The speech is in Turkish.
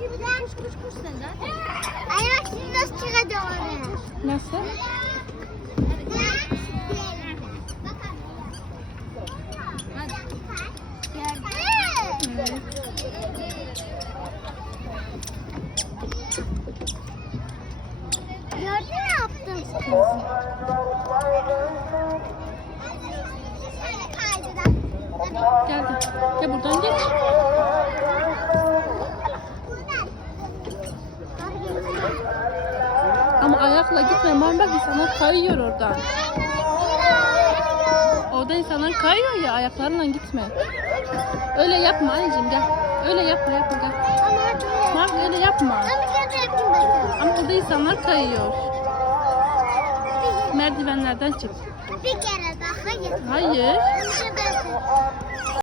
Buradan. Koş koş koş sen şimdi nasıl çıkacağım oraya. Nasıl? Geldi. Ya buradan geç. Ama ayakla gitme. Marmak insanlar kayıyor oradan. Orada insanlar kayıyor ya. Ayaklarla gitme. Öyle yapma anneciğim gel. Öyle yapma yapma gel. Mark öyle yapma. Ama orada insanlar kayıyor. Merdivenlerden çık. Bir kere daha hayır.